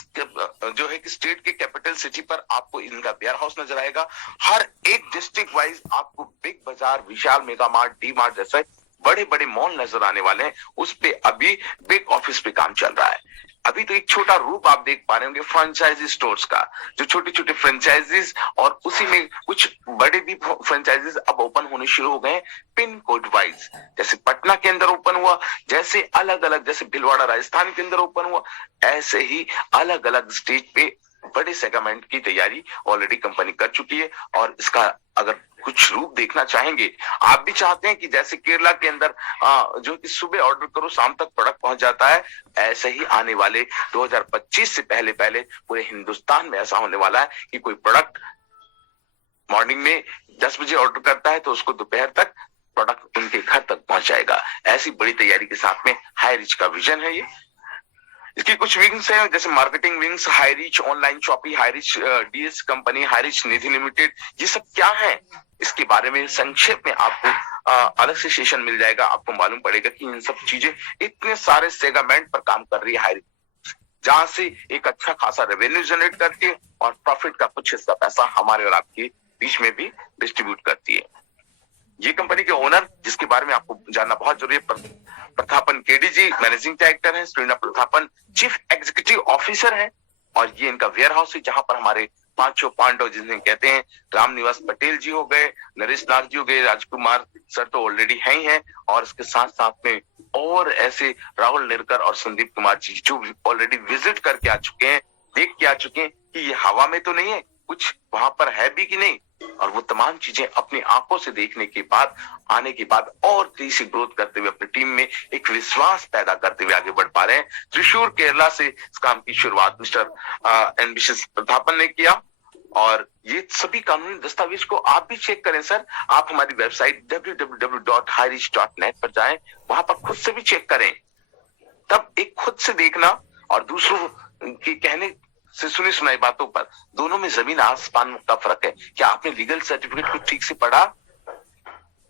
जो है कि स्टेट के कैपिटल सिटी पर आपको इनका वेयर हाउस नजर आएगा। हर एक डिस्ट्रिक्ट वाइज आपको बिग बाजार, विशाल मेगा मार्ट, डी मार्ट जैसे बड़े बड़े मॉल नजर आने वाले हैं। उस पे अभी बिग ऑफिस पे काम चल रहा है। अभी तो एक छोटा रूप आप देख पा रहे होंगे फ्रेंचाइजी स्टोर्स का, जो छोटे छोटे फ्रेंचाइजीज और उसी में कुछ बड़े भी फ्रेंचाइजीज अब ओपन होने शुरू हो गए पिन कोड वाइज। जैसे पटना के अंदर ओपन हुआ, जैसे अलग अलग, जैसे भिलवाड़ा राजस्थान के अंदर ओपन हुआ, ऐसे ही अलग अलग स्टेज पे बड़े सेगमेंट की तैयारी ऑलरेडी कंपनी कर चुकी है। और इसका अगर कुछ रूप देखना चाहेंगे, आप भी चाहते हैं कि जैसे केरला के अंदर जो कि सुबह ऑर्डर करो शाम तक प्रोडक्ट पहुंच जाता है, ऐसे ही आने वाले 2025 से पहले पहले पूरे हिंदुस्तान में ऐसा होने वाला है कि कोई प्रोडक्ट मॉर्निंग में 10 बजे ऑर्डर करता है तो उसको दोपहर तक प्रोडक्ट उनके घर तक पहुंच जाएगा। ऐसी बड़ी तैयारी के साथ में हाई रिच का विजन है ये। इसकी कुछ विंग्स हैं, जैसे marketing wings, high reach online shopping, high reach DS company, high reach Nidhi limited. ये सब क्या है, इसके बारे में संक्षेप में आपको अलग से सेशन मिल जाएगा। आपको मालूम पड़ेगा कि इन सब चीजें इतने सारे सेगमेंट पर काम कर रही है हाई रीच, जहां से एक अच्छा खासा रेवेन्यू जनरेट करती है और प्रॉफिट का कुछ हिस्सा पैसा हमारे और आपके बीच में भी डिस्ट्रीब्यूट करती है। ये कंपनी के ओनर, जिसके बारे में आपको जानना बहुत जरूरी है, प्रथापन केडी जी मैनेजिंग डायरेक्टर है, Shreena Prathapan chief executive officer है, और ये इनका वेयर हाउस है जहां पर हमारे पांचों पांडव जिन्हें कहते हैं, रामनिवास पटेल जी हो गए, नरेश नाग जी हो गए, राजकुमार सर तो ऑलरेडी है ही है, और इसके साथ साथ में और ऐसे राहुल निरकर और संदीप कुमार जी जो ऑलरेडी विजिट करके आ चुके हैं, देख के आ चुके हैं कि ये हवा में तो नहीं है, कुछ वहां पर है भी कि नहीं, और वो तमाम चीजें अपनी आंखों से देखने के बाद, आने के बाद और तेजी से ग्रोथ करते हुए अपनी टीम में एक विश्वास पैदा करते हुए आगे बढ़ पा रहे हैं। त्रिशूर केरला से इस काम की शुरुआत मिस्टर एम्बिशियस प्रतापन ने किया, और ये सभी कानूनी दस्तावेज को आप भी चेक करें सर। आप हमारी वेबसाइट www.highreach.net पर जाएं, वहां पर खुद से भी चेक करें, तब एक खुद से देखना और दूसरों की कहने से सुनी सुनाई बातों पर दोनों में जमीन आसमान का फर्क है। क्या आपने लीगल सर्टिफिकेट को ठीक से पढ़ा?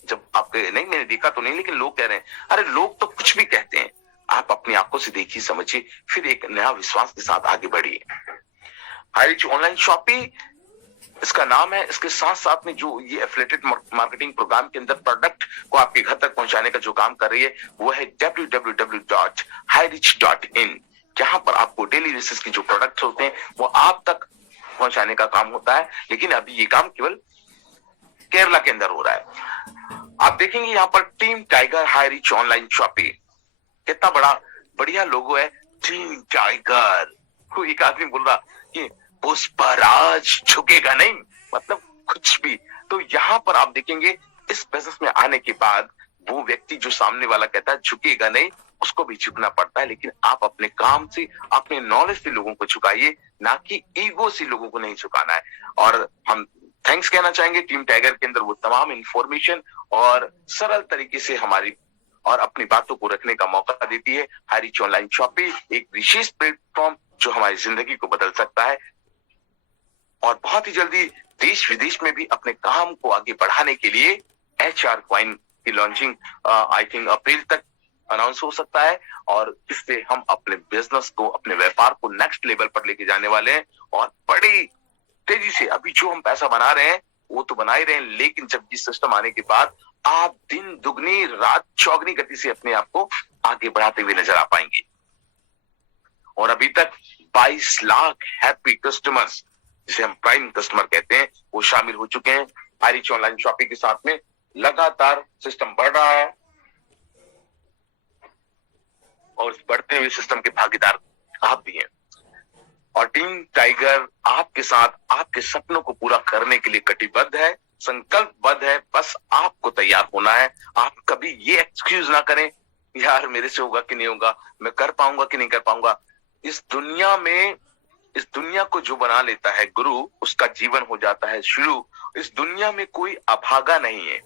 जब आपके नहीं, मैंने देखा तो नहीं, लेकिन लोग कह रहे हैं, अरे लोग तो कुछ भी कहते हैं। आप अपनी आंखों से देखिए, समझिए, फिर एक नया विश्वास के साथ आगे बढ़िए। हाई रीच ऑनलाइन शॉपिंग इसका नाम है। इसके साथ साथ में जो ये एफिलिएटेड मार्केटिंग प्रोग्राम के अंदर प्रोडक्ट को आपके घर तक पहुंचाने का जो काम कर रही है, वो है www.highreach.in, जहां पर आपको डेली बेसिस की जो प्रोडक्ट्स होते हैं वो आप तक पहुंचाने का काम होता है। लेकिन अभी ये काम केवल केरला के अंदर हो रहा है। आप देखेंगे यहाँ पर team tiger high reach online shopping, कितना बड़ा बढ़िया लोगो है, टीम टाइगर। कोई एक आदमी बोल रहा कि पुष्पराज झुकेगा नहीं, मतलब कुछ भी। तो यहाँ पर आप देखेंगे इस बिजनेस में आने के बाद वो व्यक्ति जो सामने वाला कहता है झुकेगा नहीं, उसको भी झुकना पड़ता है, लेकिन आप अपने काम से, अपने नॉलेज से लोगों को झुकाइए, ना कि ईगो से लोगों को नहीं झुकाना है। और हम थैंक्स कहना चाहेंगे टीम टाइगर के अंदर वो तमाम इंफॉर्मेशन और सरल तरीके से हमारी और अपनी बातों को रखने का मौका देती है। हाई रीच ऑनलाइन शॉपिंग एक विशेष प्लेटफॉर्म जो हमारी जिंदगी को बदल सकता है, और बहुत ही जल्दी देश विदेश में भी अपने काम को आगे बढ़ाने के लिए HR कॉइन की लॉन्चिंग आई थिंक अप्रैल तक अनाउंस हो सकता है, और इससे हम अपने बिजनेस को, अपने व्यापार को नेक्स्ट लेवल पर लेके जाने वाले हैं। और बड़ी तेजी से अभी जो हम पैसा बना रहे हैं वो तो बना ही रहे हैं, लेकिन जब ये सिस्टम आने के बाद आप दिन दुगनी रात चौगनी गति से अपने आप को आगे बढ़ाते हुए नजर आ पाएंगे। और अभी तक 22 लाख हैप्पी कस्टमर्स, जिसे हम प्राइम कस्टमर कहते हैं, वो शामिल हो चुके हैं हाई रीच ऑनलाइन शॉपिंग के साथ में। लगातार सिस्टम बढ़ रहा है और इस बढ़ते हुए सिस्टम के भागीदार आप भी हैं, और टीम टाइगर आपके साथ आपके सपनों को पूरा करने के लिए कटिबद्ध है, संकल्पबद्ध है। बस आपको तैयार होना है। आप कभी ये एक्सक्यूज ना करें, यार मेरे से होगा कि नहीं होगा, मैं कर पाऊंगा कि नहीं कर पाऊंगा। इस दुनिया में, इस दुनिया को जो बना लेता है गुरु, उसका जीवन हो जाता है शुरू। इस दुनिया में कोई अभागा नहीं है,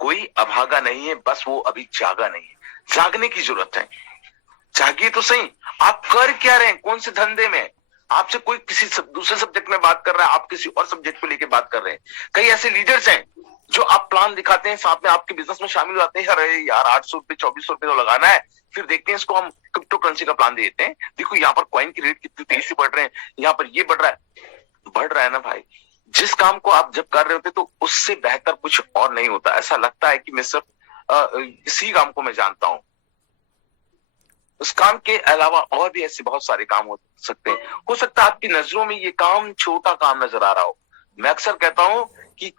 कोई अभागा नहीं है, बस वो अभी जागा नहीं है। जागने की जरूरत है। जागिए तो सही, आप कर क्या रहे हैं, कौन से धंधे में? आपसे कोई किसी दूसरे सब्जेक्ट में बात कर रहा है, आप किसी और सब्जेक्ट को लेकर बात कर रहे हैं। कई ऐसे लीडर्स हैं जो आप प्लान दिखाते हैं, साथ में आपके बिजनेस में शामिल हो जाते हैं, अरे यार 800 रुपए 2400 रुपए तो लगाना है, फिर देखते हैं इसको हम क्रिप्टो करेंसी का प्लान दे देते हैं। देखो यहाँ पर कॉइन की रेट कितनी तेजी से बढ़ रहे हैं, यहाँ पर ये बढ़ रहा है ना भाई। जिस काम को आप जब कर रहे होते तो उससे बेहतर कुछ और नहीं होता। ऐसा लगता है कि मैं सिर्फ इसी काम को मैं जानता हूं। उस काम के अलावा और भी ऐसे बहुत सारे काम हो सकते हैं। हो सकता है आपकी नजरों में ये काम छोटा काम नजर आ रहा हो। मैं अक्सर कहता हूं कि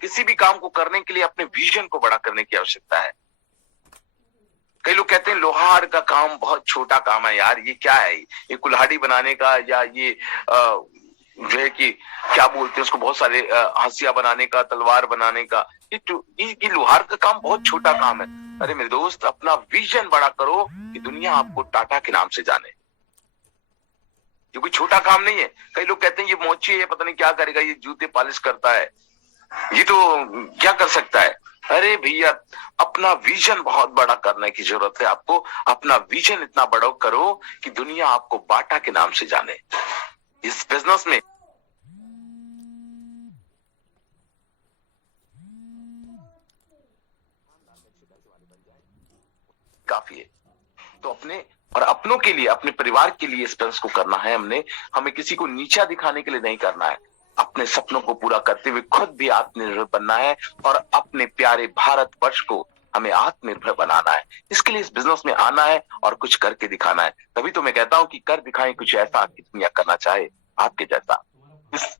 किसी भी काम को करने के लिए अपने विजन को बड़ा करने की आवश्यकता है। कई लोग कहते हैं लोहार का काम बहुत छोटा काम है, यार ये क्या है, ये कुल्हाड़ी बनाने का, या ये जो है कि क्या बोलते हैं उसको, बहुत सारे हंसिया बनाने का, तलवार बनाने का, ये लोहार का काम बहुत छोटा काम है। अरे मेरे दोस्त, अपना विजन बड़ा करो कि दुनिया आपको टाटा के नाम से जाने। ये कोई छोटा काम नहीं है। कई लोग कहते हैं ये मोची है, पता नहीं क्या करेगा, ये जूते पॉलिश करता है, ये तो क्या कर सकता है। अरे भैया, अपना विजन बहुत बड़ा करने की जरूरत है आपको। अपना विजन इतना बड़ा करो कि दुनिया आपको बाटा के नाम से जाने। इस बिजनेस में काफी है। तो अपने और अपनों के लिए, अपने परिवार के लिए इस बिजनेस को करना है हमने। हमें किसी को नीचा दिखाने के लिए नहीं करना है। अपने सपनों को पूरा करते हुए खुद भी आत्मनिर्भर बनना है और अपने प्यारे भारत वर्ष को हमें आत्मनिर्भर बनाना है। इसके लिए इस बिजनेस में आना है और कुछ करके दिखाना है। तभी तो मैं कहता हूं कि कर दिखाएं कुछ ऐसा कि दुनिया करना चाहे आपके जैसा। इस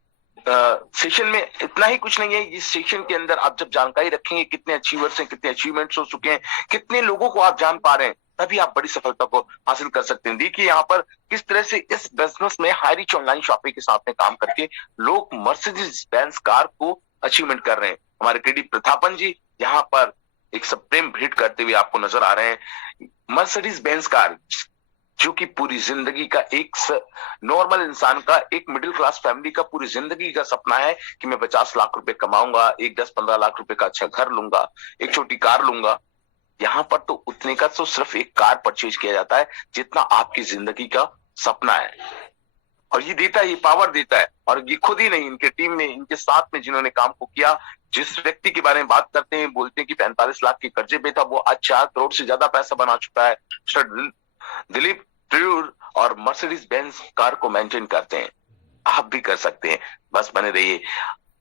सेशन में इतना ही कुछ नहीं है। इस सेशन के अंदर आप जब जानकारी रखेंगे कितने अचीवर्स हैं, कितने अचीवमेंट्स हो चुके हैं, कितने लोगों को आप जान पा रहे हैं, तभी आप बड़ी सफलता को हासिल कर सकते हैं। देखिए यहाँ पर किस तरह से इस बिजनेस में हाई रिच ऑनलाइन शॉपिंग के साथ में काम करके लोग मर्सिडीज बेंज कार को अचीवमेंट कर रहे हैं। हमारे केडी प्रतापन जी यहाँ पर एक सप्रेम भेंट करते हुए आपको नजर आ रहे हैं। मर्सिडीज बेंज कार जो कि पूरी जिंदगी का एक नॉर्मल इंसान का, एक मिडिल क्लास फैमिली का पूरी जिंदगी का सपना है कि मैं 50 लाख रुपए कमाऊंगा, एक 10-15 लाख रुपए का अच्छा घर लूंगा, एक छोटी कार लूंगा। यहाँ पर तो उतने का तो सिर्फ एक कार परचेज किया जाता है जितना आपकी जिंदगी का सपना है। और ये देता है, ये पावर देता है। और ये खुद ही नहीं, इनके टीम में, इनके साथ में जिन्होंने काम को किया, जिस व्यक्ति के बारे में बात करते हैं, बोलते हैं कि 45 लाख के कर्जे पे था, वो आज 4 करोड़ से ज्यादा पैसा बना चुका है। दिलीप ट्रियूर और मर्सिडीज बेंज कार को मेंटेन करते हैं। आप भी कर सकते हैं, बस बने रहिए।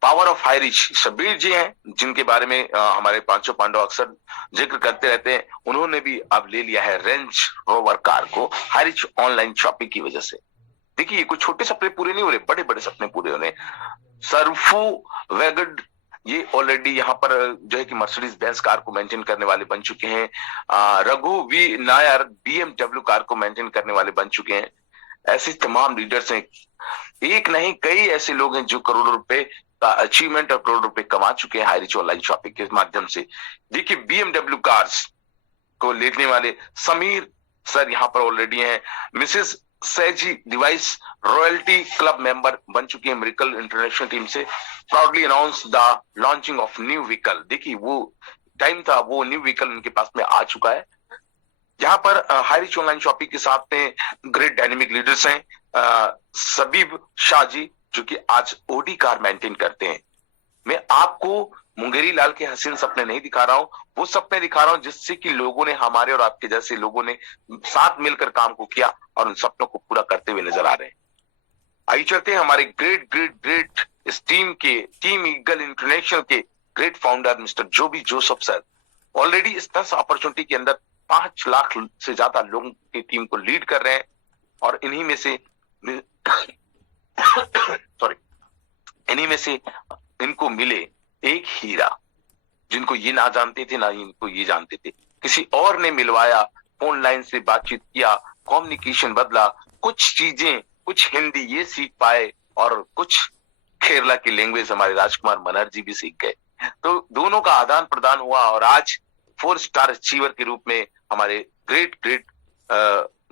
Power of high reach Shabbir ji हैं जिनके बारे में हमारे पांचों पांडव अक्सर जिक्र करते रहते हैं। उन्होंने भी अब ले लिया है रेंज रोवर कार को हाई रिच ऑनलाइन शॉपिंग की वजह से। देखिए कोई छोटे सपने पूरे नहीं हो रहे, बड़े बड़े सपने पूरे हो रहे हैं। सरफू वैगड ये ऑलरेडी यहाँ पर जो है कि मर्सिडीज बेंज कार को मेंटेन करने वाले बन चुके हैं। Raghu V Nair BMW car को मेंटेन करने वाले बन चुके हैं। ऐसे तमाम लीडर्स हैं, एक नहीं कई ऐसे लोग हैं जो करोड़ों रुपए का अचीवमेंट और करोड़ रुपए कमा चुके हैं हाई रिच ऑनलाइन शॉपिंग के माध्यम से। देखिए बीएमडब्ल्यू कार्स को लेने वाले समीर सर यहाँ पर ऑलरेडी हैं। Mrs Saiji Davis royalty club member बन चुकी है मिरेकल इंटरनेशनल टीम से। Proudly announce the launching of new vehicle. देखिए वो टाइम था, वो न्यू व्हीकल उनके पास में आ चुका है। यहाँ पर हाई रिच ऑनलाइन शॉपिंग के साथ में ग्रेट डायनेमिक लीडर्स हैं। सबीब शाह जी जो कि आज ओडी कार मेंटेन करते हैं। मैं आपको मुंगेरी लाल के हसीन सपने नहीं दिखा रहा हूं, वो सपने दिखा रहा हूं जिससे कि लोगों ने, हमारे और आपके जैसे लोगों ने साथ मिलकर काम को किया और उन सपनों को पूरा करते हुए नजर आ रहे हैं। आइए चलते हैं हमारे ग्रेट ग्रेट ग्रेट इस टीम के, टीम ईगल इंटरनेशनल के great founder mister Joby Joseph sir. Already इस 10 अपॉर्चुनिटी के अंदर 5 लाख से ज्यादा लोगों की टीम को लीड कर रहे हैं। और इन्हीं में से सॉरी इन्हीं में से इनको मिले एक हीरा, जिनको ये ना जानते थे ना इनको ये जानते थे। किसी और ने मिलवाया, फोन लाइन से बातचीत किया, कम्युनिकेशन बदला, कुछ चीजें, कुछ हिंदी ये सीख पाए और कुछ केरला की लैंग्वेज हमारे राजकुमार बनर्जी भी सीख गए। तो दोनों का आदान प्रदान हुआ और आज 4 स्टार अचीवर के रूप में हमारे ग्रेट ग्रेट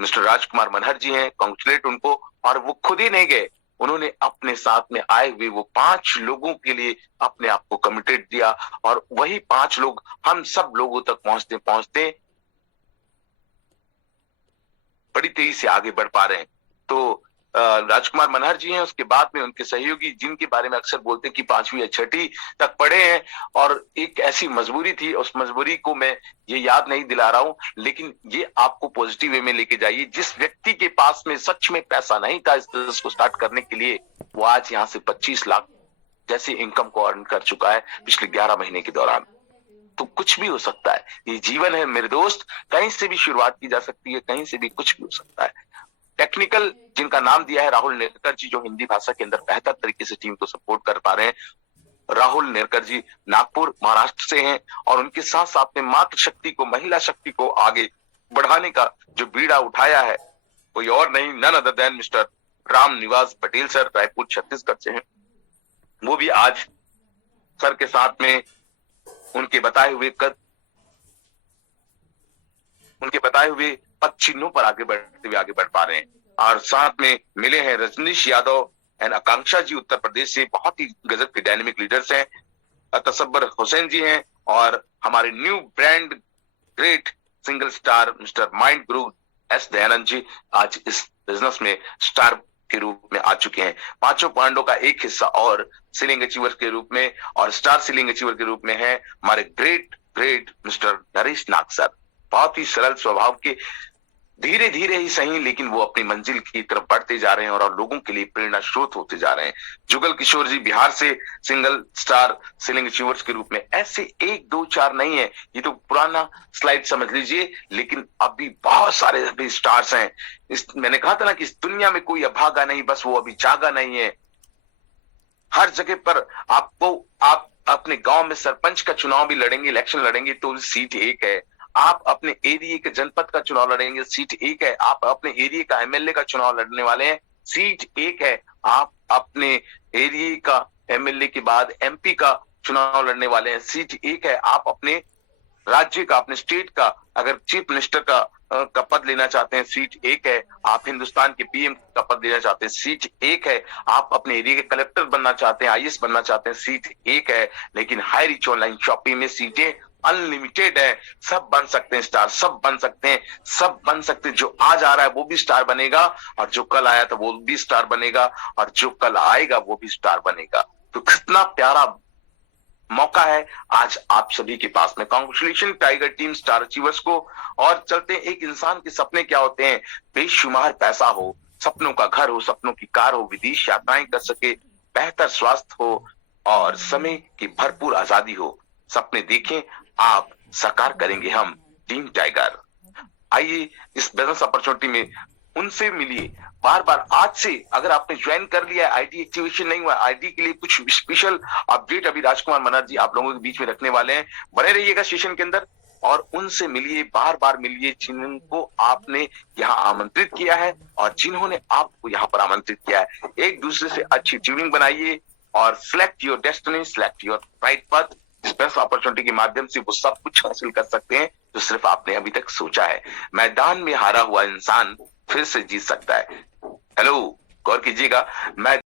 मिस्टर राजकुमार मनहर हैं। कॉन्ग्रेचुलेट उनको। और वो खुद ही नहीं गए, उन्होंने अपने साथ में आए हुए वो 5 लोगों के लिए अपने आप को कमिटेड दिया और वही 5 लोग हम सब लोगों तक पहुंचते पहुंचते बड़ी तेजी से आगे बढ़ पा रहे हैं। तो राजकुमार मनहर जी हैं, उसके बाद में उनके सहयोगी जिनके बारे में अक्सर बोलते हैं कि 5वीं या 6वीं तक पढ़े हैं और एक ऐसी मजबूरी थी, उस मजबूरी को मैं ये याद नहीं दिला रहा हूं, लेकिन ये आपको पॉजिटिव वे में लेके जाइए। जिस व्यक्ति के पास में सच में पैसा नहीं था इस बिजनेस को स्टार्ट करने के लिए, वो आज यहाँ से 25 लाख जैसी इनकम को अर्न कर चुका है पिछले 11 महीने के दौरान। तो कुछ भी हो सकता है, ये जीवन है मेरे दोस्त, कहीं से भी शुरुआत की जा सकती है, कहीं से भी कुछ भी हो सकता है। टेक्निकल जिनका नाम दिया है राहुल नेरकर जी, जो हिंदी भाषा के अंदर बेहतर तरीके से टीम को सपोर्ट कर पा रहे हैं। राहुल नेरकर जी नागपुर महाराष्ट्र से हैं और उनके साथ साथ में मातृशक्ति को, महिला शक्ति को आगे बढ़ाने का जो बीड़ा उठाया है कोई और नहीं, none other than mister Ram Niwas Patel sir, Raipur Chhattisgarh से हैं। वो भी आज सर के साथ में उनके बताए हुए पद चिन्हों पर आगे बढ़ पा रहे हैं। और साथ में मिले हैं रजनीश यादव एंड आकांक्षा जी उत्तर प्रदेश से, बहुत ही गजब के डायनेमिक लीडर्स हैं। तसब्बर हुसैन जी हैं और हमारे new brand great single star mister mind गुरु एस दयानंद जी आज इस बिजनेस में स्टार के रूप में आ चुके हैं। पांचों पांडों का एक हिस्सा और सीलिंग अचीवर के रूप में और स्टार सीलिंग अचीवर के रूप में है हमारे ग्रेट ग्रेट मिस्टर नरेश नाग सर। बहुत ही सरल स्वभाव के, धीरे धीरे ही सही लेकिन वो अपनी मंजिल की तरफ बढ़ते जा रहे हैं और लोगों के लिए प्रेरणा स्रोत होते जा रहे हैं। जुगल किशोर जी बिहार से सिंगल स्टार सीलिंग अचीवर्स के रूप में, ऐसे 1 2 4 नहीं है, ये तो पुराना स्लाइड समझ लीजिए, लेकिन अभी बहुत सारे अभी स्टार्स हैं। मैंने कहा था ना कि इस दुनिया में कोई अभागा नहीं, बस वो अभी जागा नहीं है। हर जगह पर आपको, आप अपने गांव में सरपंच का चुनाव भी लड़ेंगे, इलेक्शन लड़ेंगे तो सीट एक है। आप अपने एरिया के जनपद का चुनाव लड़ेंगे, सीट एक है। आप अपने एरिया का एमएलए का चुनाव लड़ने वाले हैं, सीट एक है। आप अपने एरिया का एमएलए के बाद एमपी का चुनाव लड़ने वाले हैं, सीट एक है। आप अपने राज्य का, अपने स्टेट का अगर चीफ मिनिस्टर का पद लेना चाहते हैं, सीट एक है। आप हिंदुस्तान के पीएम का पद लेना चाहते हैं, सीट एक है। आप अपने एरिया के कलेक्टर बनना चाहते हैं, आईएएस बनना चाहते हैं, सीट एक है। लेकिन हाई रिच ऑनलाइन शॉपिंग में सीटें अनलिमिटेड है। सब बन सकते हैं स्टार, सब बन सकते हैं, सब बन सकते हैं। जो आज आ रहा है वो भी स्टार बनेगा, और जो कल आया था वो भी स्टार बनेगा, और जो कल आएगा वो भी स्टार बनेगा। तो कितना प्यारा मौका है आज आप सभी के पास में। Congratulation tiger team star achievers को। और चलते हैं, एक इंसान के सपने क्या होते हैं? बेशुमार पैसा हो, सपनों का घर हो, सपनों की कार हो, विदेश यात्राएं कर सके, बेहतर स्वास्थ्य हो और समय की भरपूर आजादी हो। सपने देखें, आप साकार करेंगे हम टीम टाइगर। आइए इस बिजनेस अपॉर्चुनिटी में उनसे मिलिए बार बार। आज से अगर आपने ज्वाइन कर लिया है, आईडी एक्टिवेशन नहीं हुआ, आईडी के लिए कुछ स्पेशल अपडेट अभी राजकुमार मनहर जी आप लोगों के बीच में रखने वाले हैं। बने रहिएगा स्टेशन के अंदर और उनसे मिलिए, बार बार मिलिए, जिनको आपने यहाँ आमंत्रित किया है और जिन्होंने आपको यहाँ पर आमंत्रित किया है। एक दूसरे से अच्छी ट्यूनिंग बनाइए और select your destiny, select your right path. इस बेस्ट अपॉर्चुनिटी के माध्यम से वो सब कुछ हासिल कर सकते हैं जो सिर्फ आपने अभी तक सोचा है। मैदान में हारा हुआ इंसान फिर से जीत सकता है। हेलो, गौर कीजिएगा, मैं